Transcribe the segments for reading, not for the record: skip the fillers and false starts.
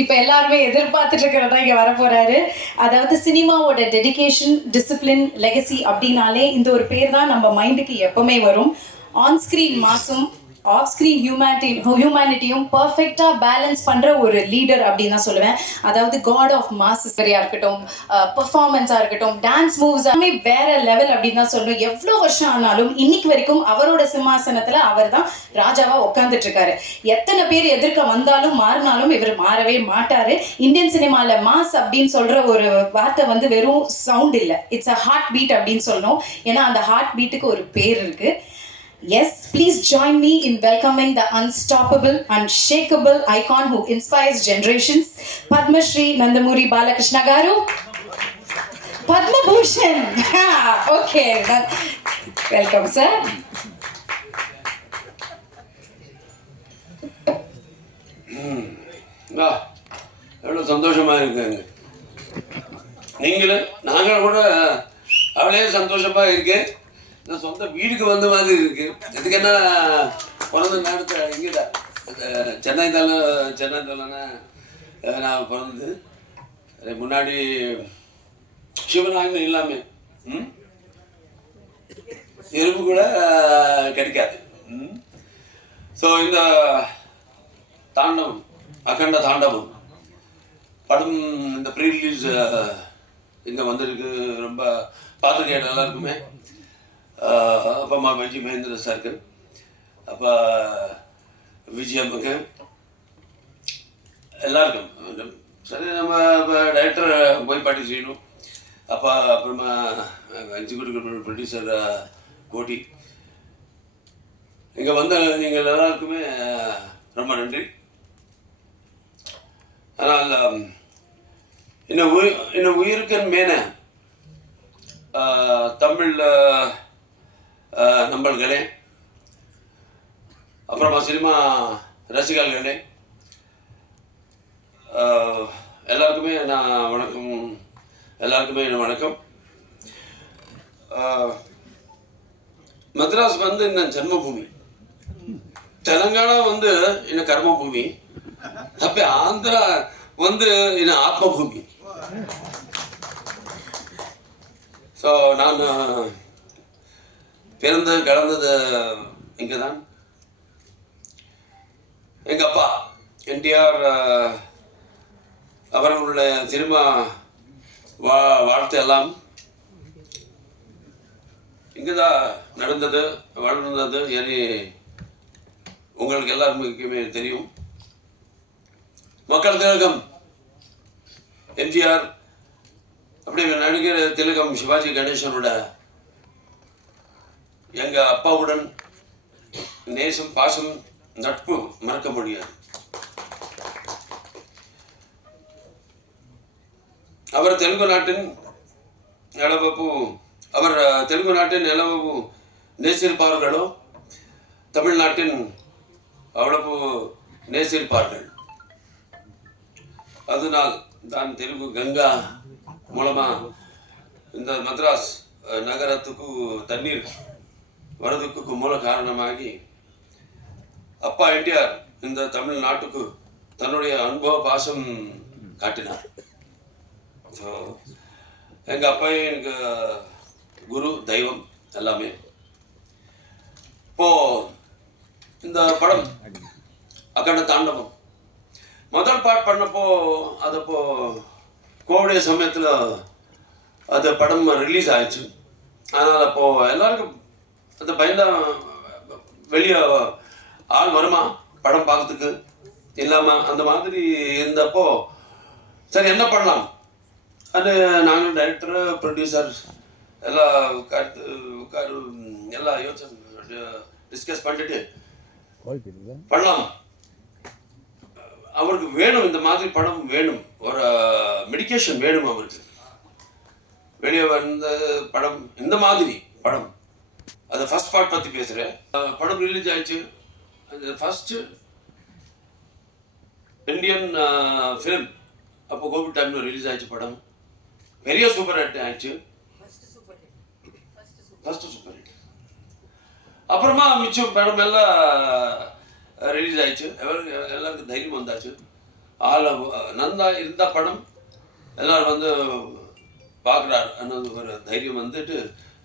இப்போ எல்லாருமே எதிர்பார்த்துட்டு இருக்கிறதா இங்கே வர போறாரு. அதாவது சினிமாவோட டெடிகேஷன், டிசிப்ளின், லெகசி அப்படின்னாலே இந்த ஒரு பேர் தான் நம்ம மைண்டுக்கு எப்பவுமே வரும். ஆன் ஸ்க்ரீன் மாசும் ஆஃப் ஸ்க்ரீன் ஹியூமனிட்டியும் பர்ஃபெக்டாக பேலன்ஸ் பண்ணுற ஒரு லீடர் அப்படின்னு தான் சொல்லுவேன். அதாவது காட் ஆஃப் மாஸரியாக இருக்கட்டும், பெர்ஃபார்மன்ஸாக இருக்கட்டும், டான்ஸ் மூவ்ஸ் எல்லாமே வேற லெவல் அப்படின்னு தான் சொல்லணும். எவ்வளோ வருஷம் ஆனாலும் இன்னைக்கு வரைக்கும் அவரோட சிம்மாசனத்தில் அவர் தான் ராஜாவாக உட்காந்துட்டு இருக்காரு. எத்தனை பேர் எதிர்க்க வந்தாலும் மாறினாலும் இவர் மாறவே மாட்டாரு. இந்தியன் சினிமாவில் மாஸ் அப்படின்னு சொல்கிற ஒரு வார்த்தை வந்து வெறும் சவுண்ட் இல்லை, இட்ஸ் அ ஹார்ட் பீட் அப்படின்னு சொல்லணும். ஏன்னா அந்த ஹார்ட் பீட்டுக்கு ஒரு பேர் இருக்குது. Yes, please join me in welcoming the unstoppable, unshakable icon who inspires generations, Padma Shri Nandamuri Balakrishna Garu. Padma Bhushan. Okay, welcome, sir. எவ்வளோ சந்தோஷமாக இருக்காங்க. நீங்களும் நாங்கள் கூட அவளே சந்தோஷமாக இருக்கேன். நான் சொந்த வீடுக்கு வந்த மாதிரி இருக்கு. இதுக்கு என்ன பிறந்த நேரத்தில் இங்கே தான் சென்னை தானே நான் பிறந்தது. முன்னாடி சிவனாயின்னு இல்லாமல் எறும்பு கூட கிடைக்காது. ஸோ இந்த தாண்டவம், அகண்ட தாண்டவம் படம் இந்த ப்ரீ ரிலீஸ் இங்கே வந்திருக்கு. ரொம்ப பார்த்துருக்கேன், நல்லா இருக்குமே. அப்பா அம்மா விஜய் மகேந்திர சாருக்கு, அப்பா விஜயம்முக்கு, எல்லாருக்கும் சரி. நம்ம இப்போ டைரக்டர் போய் பாட்டி செய்யணும். அப்பா அப்புறமா எக்ஸிக்யூட்டிவ் ப்ரொடியூசர் கோட்டி, இங்கே வந்த நீங்கள் எல்லாருக்குமே ரொம்ப நன்றி. ஆனால் இன்னும் உயிருக்கன் மேன தமிழ் நண்பர்களே, அப்புறமா சினிமா ரசிகர்களே, எல்லாருக்குமே நான் வணக்கம். எல்லாருக்குமே என்ன வணக்கம். மദ്രാஸ் வந்து இந்த ஜன்மபூமி, தெலங்கானா வந்து என்ன கர்மபூமி, அப்போ ஆந்திரா வந்து என்ன ஆத்மபூமி. ஸோ நான் பிறந்து கலந்தது இங்கே தான். எங்கள் அப்பா என்டிஆர் அவர்களுடைய சினிமா வாழ்த்து எல்லாம் இங்கே தான் நடந்தது, வளர்ந்தது. ஏறி உங்களுக்கு எல்லாருக்குமே தெரியும். மக்கள் திலகம் எம்ஜிஆர், அப்படி நடிகர் திலகம் சிவாஜி கணேசனோட எங்கள் அப்பாவுடன் நேசம், பாசம், நட்பு மறக்க முடியாது. அவர் தெலுங்கு நாட்டின் நிலவப்பு நேசிருப்பார்களோ தமிழ்நாட்டின் அவ்வளவு நேசிருப்பார்கள். அதனால் தான் தெலுங்கு கங்கா மூலமா இந்த மദ്രാஸ் நகரத்துக்கு தண்ணீர் வரதுக்கு மூல காரணமாகி அப்பா என்டிஆர் இந்த தமிழ்நாட்டுக்கு தன்னுடைய அனுபவ பாசம் காட்டினார். ஸோ எங்கள் அப்பா எனக்கு குரு, தெய்வம் எல்லாமே. இப்போ இந்த படம் அகண்ட தாண்டவம் முதல் பாட் பண்ணப்போ அது அப்போ கோவிட் சமயத்தில் அது படம் ரிலீஸ் ஆயிடுச்சு. ஆனால் அப்போது எல்லாருக்கும் அந்த பயந்தா வெளியே ஆள் வருமா படம் பார்க்கறதுக்கு இல்லாமல் அந்த மாதிரி இருந்தப்போ சரி என்ன பண்ணலாம் அது நாங்கள் டைரக்டர், ப்ரொடியூசர் எல்லாம் எல்லாம் யோசனை டிஸ்கஸ் பண்ணிட்டு பண்ணலாம். அவருக்கு வேணும், இந்த மாதிரி படம் வேணும், ஒரு மெடிக்கேஷன் வேணும் அவருக்கு. வெளியே வந்த படம் இந்த மாதிரி படம், அது ஃபர்ஸ்ட் பார்ட் பற்றி பேசுகிறேன். படம் ரிலீஸ் ஆயிடுச்சு. அது ஃபர்ஸ்ட் இந்தியன் ஃபிலிம் அப்போ கோவிட் டைமில் ரிலீஸ் ஆயிடுச்சு படம். பெரிய சூப்பர் ஹிட் ஆயிடுச்சு. First super hit. அப்புறமா மிச்சம் படம் எல்லாம் ரிலீஸ் ஆயிடுச்சு. எல்லாருக்கும் தைரியம் வந்தாச்சு. ஆள் நந்தா இருந்த படம் எல்லோரும் வந்து பார்க்குறாரு ಅನ್ನೋದು ஒரு தைரியம் வந்துட்டு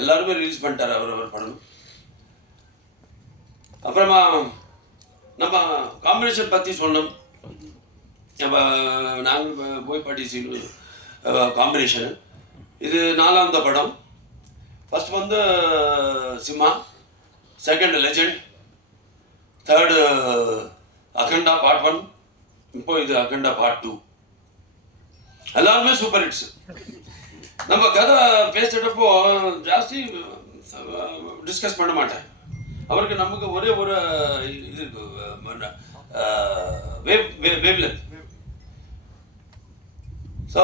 எல்லாருமே ரிலீஸ் பண்ணிட்டார் அவர் படம். அப்புறமா நம்ம காம்பினேஷன் பற்றி சொன்னோம். நம்ம நாங்கள் போய் படிச்சு காம்பினேஷனு இது 4வது படம். ஃபர்ஸ்ட் வந்து Simha, second legend, third Akhanda part 1, இப்போ இது அகண்டா பார்ட் 2. எல்லாருமே சூப்பர் ஹிட்ஸ். நம்ம கதை பேசுகிறப்போ ஜாஸ்தி டிஸ்கஸ் பண்ண மாட்டேன். அவருக்கு நமக்கு ஒரே ஒரு இது இருக்கு, வேவ் லென்த். ஸோ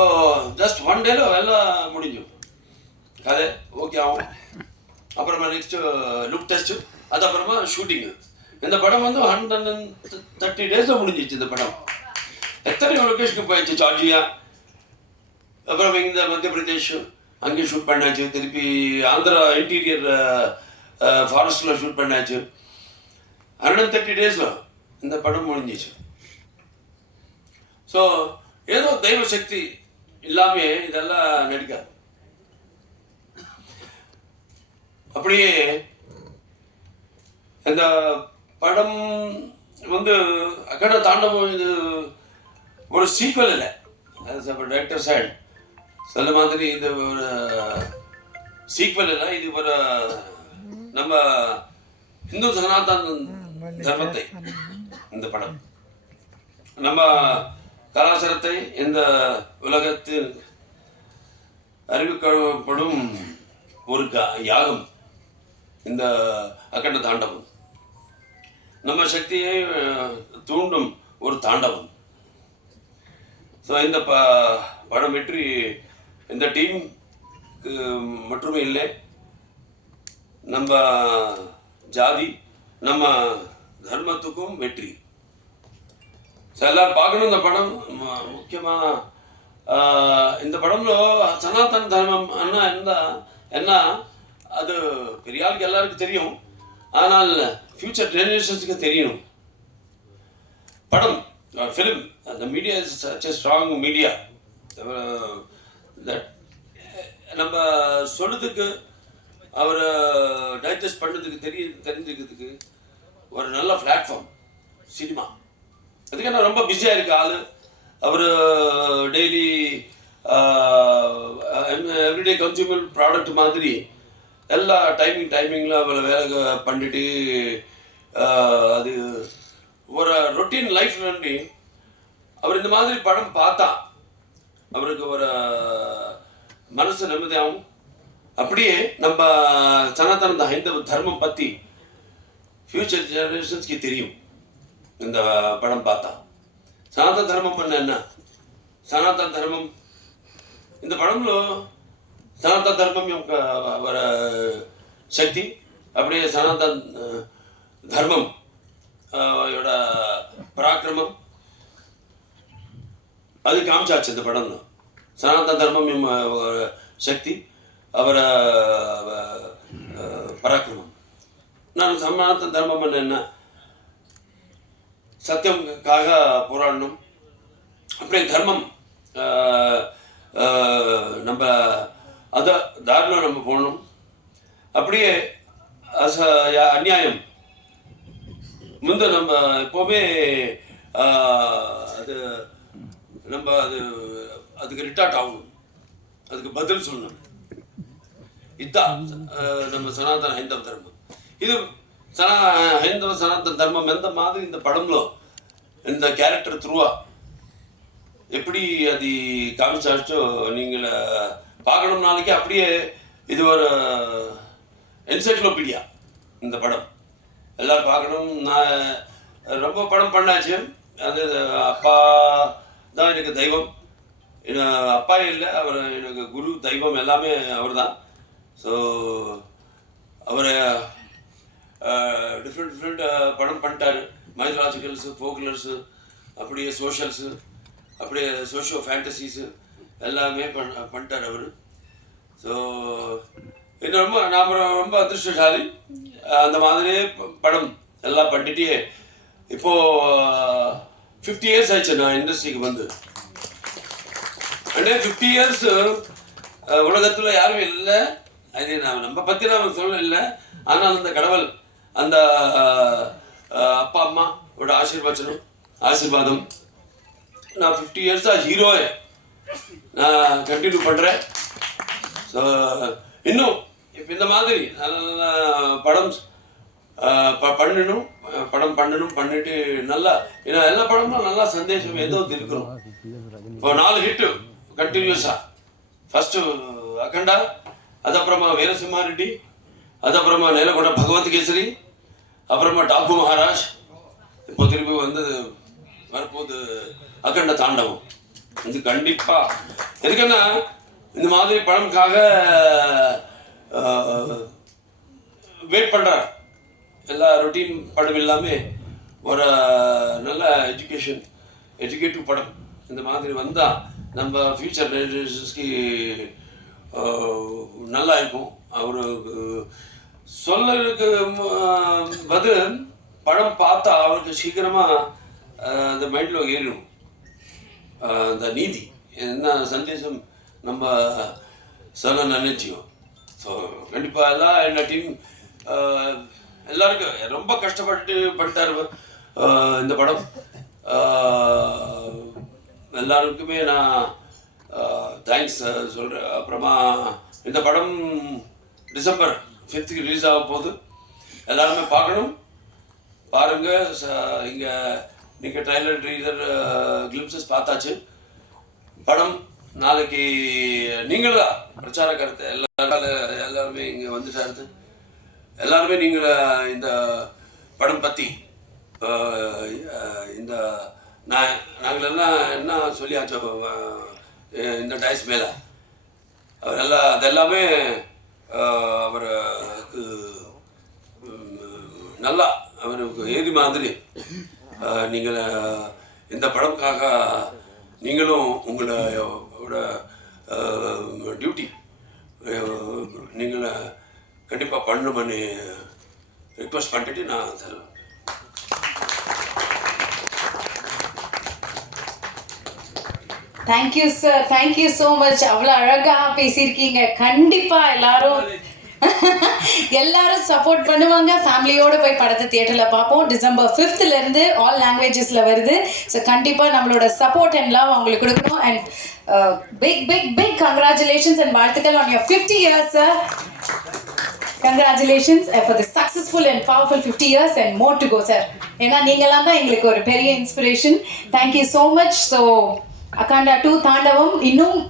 ஜஸ்ட் 1 டேல எல்லாம் முடிஞ்சும் கதை ஓகே ஆகும். அப்புறமா நெக்ஸ்ட்டு லுக் டெஸ்ட்டு, அது அப்புறமா ஷூட்டிங்கு. இந்த படம் வந்து 130 டேஸில் முடிஞ்சிச்சு. இந்த படம் எத்தனை லொக்கேஷனுக்கு போயிடுச்சு. ஜார்ஜியா, அப்புறம் இந்த மத்திய பிரதேஷ் அங்கே ஷூட் பண்ணாச்சு. திருப்பி ஆந்திரா இன்டீரியர் ஃபாரஸ்ட்டில் ஷூட் பண்ணாச்சு. 130 டேஸில் இந்த படம் முடிஞ்சிச்சு. ஸோ ஏதோ தெய்வ சக்தி இல்லாமல் இதெல்லாம் நடிக்காது. அப்படியே இந்த படம் வந்து அகண்ட தாண்டவம் இது ஒரு சீக்வல் இல்லை. டைரக்டர் சைடு சொல்ல மாதிரி இது ஒரு சீக்வல் இல்லை. இது ஒரு நம்ம இந்து சனாதன தர்மத்தை, இந்த படம் நம்ம கலாச்சாரத்தை இந்த உலகத்தில் அறிவிக்கப்படும் ஒரு யாகம் இந்த அகண்ட தாண்டவம். நம்ம சக்தியை தூண்டும் ஒரு தாண்டவம். ஸோ இந்த படம் வெற்றி இந்த டீம் மட்டுமே இல்லை, நம்ம ஜாதி நம்ம தர்மத்துக்கும் வெற்றி. ஸோ எல்லாரும் பார்க்கணும் இந்த படம். முக்கியமாக இந்த படம்లో சனாதன தர்மம் அண்ணா என்ன அது பெரிய ஆளுக்கு எல்லாருக்கும் தெரியும். ஆனால் ஃபியூச்சர் ஜெனரேஷன்ஸுக்கு தெரியணும். படம் film, the media is such a strong media that நம்ம சொல்றதுக்கு அவரை டைஜஸ்ட் பண்ணுறதுக்கு தெரிஞ்சுக்கிறதுக்கு ஒரு நல்ல பிளாட்ஃபார்ம் சினிமா. அதுக்கு நான் ரொம்ப பிஸியாக இருக்கு ஆள். அவர் டெய்லி எவ்ரிடே கன்சியூமர் ப்ராடக்ட் மாதிரி எல்லா டைமிங்கில் அவரை வேலை பண்ணிட்டு அது ஒரு ரொட்டீன் லைஃப் வேண்டி அவர் இந்த மாதிரி படம் பார்த்தா அவருக்கு ஒரு மனசு நிம்மதியாகும். அப்படியே நம்ம சனாதன ஹைந்தவ தர்மம் பற்றி ஃபியூச்சர் ஜெனரேஷன்ஸ்க்கு தெரியும். இந்த படம் பார்த்தா సనాతన ధర్మం అన్న సనాతన ధర్మం இந்த படம்లో సనాతన ధర్మం యొక్క శక్తి அப்படியே సనాతన ధర్మం யோட பராக்கிரமம் அது காமிச்சாச்சு இந்த படம்ல. சனாதன தர்மம் சக்தி அவர பராக்கிரமம். நான் சனாதன தர்மம் என்ன சத்தியம்காக போராடணும். அப்படியே தர்மம் நம்ம அத தாரில் நம்ம போகணும். அப்படியே அநியாயம் ಮುಂದೆ நம்ம எப்போவுமே அது நம்ம அதுக்கு ரிட்டார்ட் ஆகணும், அதுக்கு பதில் சொல்லணும். இதுதான் நம்ம சனாதன హైందవ ధర్మం. இது హైందవ సనాతన ధర్మం எந்த மாதிரி இந்த படம்లో இந்த கேரக்டர் த்ரூவா எப்படி அது காமிச்சாச்சோ நீங்கள் பார்க்கணும் நாளைக்கு. அப்படியே இது ஒரு என்சைக்ளோபீடியா இந்த படம், எல்லாரும் பார்க்கணும். நான் ரொம்ப படம் பண்ணாச்சு. அது அப்பா தான் எனக்கு தெய்வம். அப்பா இல்லை, அவர் எனக்கு குரு தெய்வம், எல்லாமே அவர் தான். ஸோ அவரை டிஃப்ரெண்ட் படம் பண்ணிட்டாரு. மைத்ராலஜிக்கல்ஸு, ஃபோக்லர்ஸு, அப்படியே சோஷியல்ஸு, அப்படியே சோஷியோ ஃபேண்டசிஸு எல்லாமே பண்ணிட்டார் அவர். ஸோ இன்னும் நாம் ரொம்ப அதிர்ஷ்டசாலி. அந்த மாதிரியே படம் எல்லாம் பண்ணிட்டே இப்போது 50 இயர்ஸ் ஆயிடுச்சு நான் இண்டஸ்ட்ரிக்கு வந்து. அண்டே 50 இயர்ஸ் உலகத்தில் யாரும் இல்லை. அது நம்ம பற்றி நான் சொல்ல இல்லை. ஆனால் அந்த கடவுள் அந்த அப்பா அம்மாவோட ஆசீர்வாதம் நான் 50 இயர்ஸாக ஹீரோவை நான் கண்டினியூ பண்ணுறேன். ஸோ இன்னும் இப்போ இந்த மாதிரி நல்ல படம் பண்ணிட்டு நல்லா, ஏன்னா எல்லா படமும் நல்லா சந்தேஷம் ஏதோ இருக்கணும். இப்போ 4 ஹிட்டு கண்டினியூஸாக. ஃபஸ்ட்டு அகண்டா, அதுக்கப்புறமா வீரசிம்மா ரெட்டி, அதுக்கப்புறமா நேலகொண்ட பகவத் கேசரி, அப்புறமா டாக்கு மகாராஜ், இப்போ திருப்பி வந்து வரப்போது அகண்ட தாண்டவம். இது கண்டிப்பாக எதுக்குன்னா இந்த மாதிரி படம்காக வெயிட் பண்ணுறார். எல்லா ரொட்டீன் படம் இல்லாமல் ஒரு நல்ல எஜுகேட்டிவ் படம் இந்த மாதிரி வந்தால் நம்ம ஃபியூச்சர் ஜெனரேஷன்ஸ்க்கு நல்லா இருக்கும். அவருக்கு சொல்லறதுக்கு பதில் படம் பார்த்தா அவருக்கு சீக்கிரமாக அந்த மைண்டில் ஏறிடும். அந்த நீதி என்ன சந்தேசம் நம்ம சொல்ல நினைச்சியும். ஸோ கண்டிப்பாக எல்லாம் என்ன டீம் எல்லாருக்கும் ரொம்ப பண்ணிட்டார் இந்த படம். எல்லாருக்குமே நான் தேங்க்ஸ் சொல்கிறேன். அப்புறமா இந்த படம் டிசம்பர் 5th ரிலீஸ் ஆக போகுது. எல்லாருமே பார்க்கணும். பாருங்கள். இங்கே நீங்கள் ட்ரைலர் ட்ரீலர் கிளிம்சஸ் பார்த்தாச்சு. படம் நாளைக்கு நீங்களா பிரச்சார கருத்து எல்லாருமே இங்கே வந்துட்டாரு. எல்லாருமே நீங்கள் இந்த படம் பற்றி இந்த நாங்களெல்லாம் என்ன சொல்லியாச்சோ இந்த டைஸ் மேலே அவர் அதெல்லாமே அவருக்கு நல்லா அவருக்கு ஏறி மாதிரி நீங்கள் இந்த படம்காக நீங்களும் உங்களோட டியூட்டி நீங்களை கண்டிப்பாக பண்ணணும்னு ரிக்வெஸ்ட் பண்ணிட்டு நான் சொல்லுவேன். Thank you sir, thank you so much. அவ்வளோ அழகாக பேசியிருக்கீங்க. கண்டிப்பாக எல்லாரும் சப்போர்ட் பண்ணுவாங்க. ஃபேமிலியோடு போய் படத்தை தியேட்டரில் பார்ப்போம். டிசம்பர் 5th ஆல் லாங்குவேஜஸில் வருது. ஸோ கண்டிப்பாக நம்மளோட சப்போர்ட் அண்ட் லவ் அவங்களுக்கு கொடுக்கணும். அண்ட் பிக் கங்க்ராச்சுலேஷன்ஸ் அண்ட் வாழ்த்துக்கள் on your 50 years sir. Congratulations for the successful and powerful 50 years and more to go, sir. ஏன்னா நீங்களாம் தான் எங்களுக்கு ஒரு பெரிய inspiration. Thank you so much. So Akhanda 2 Thandavam இன்னும்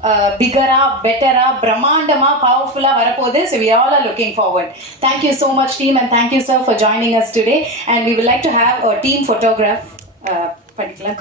பிகரா, பெட்டரா, பிரம்மாண்டமா, பவர்ஃபுல்லா வரப்போகுது. So we all are looking forward. Thank you so much team and thank you sir for joining us today and we would like to have a team photograph. படிக்கலாம்.